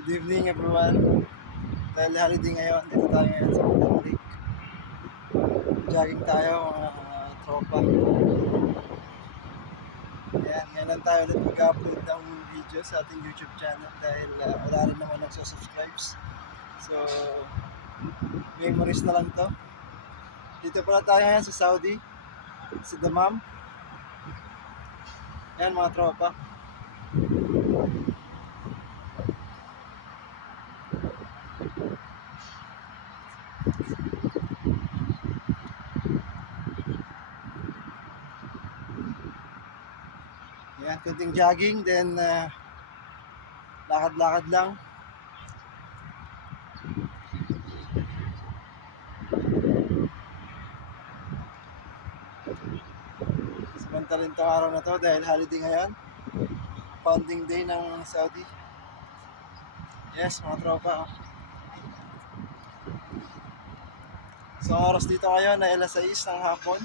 Good evening everyone. Dahil holiday ngayon, dito tayo ngayon sa Bandang Lake. Jogging tayo mga tropa. Ayan, ngayon lang tayo ulit mag-upload ng video sa ating YouTube channel dahil wala rin naman nagsusubscribes. So, memories na lang to. Dito pala tayo ngayon sa Saudi, sa Dammam. Ayan mga tropa. Ayan, kunting jogging, then lakad-lakad lang. Samantalin itong araw na to dahil holiday ngayon. Founding day ng Saudi. Yes, mga tropa. So, oras dito ngayon na alas 6 ng hapon.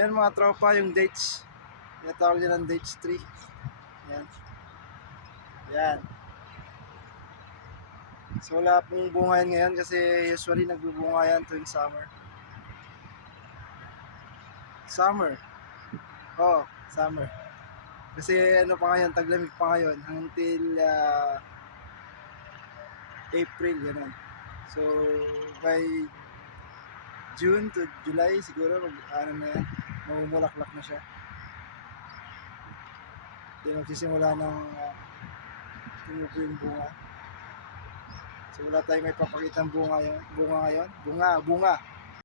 Yan mga tropa, yung dates. Tinatawag nila ng dates 3. Yan. Yan. So wala pong bunga yan ngayon kasi usually nagbubunga yan tuwing summer. Summer. Oh, summer. Kasi ano pa ngayon, taglamig pa ngayon until April, gano'n. So by June to July siguro ano na yan, mamumulaklak na siya. Then magsisimula ng tumubo yung bunga. So wala tayong may papakitang bunga ngayon. Bunga.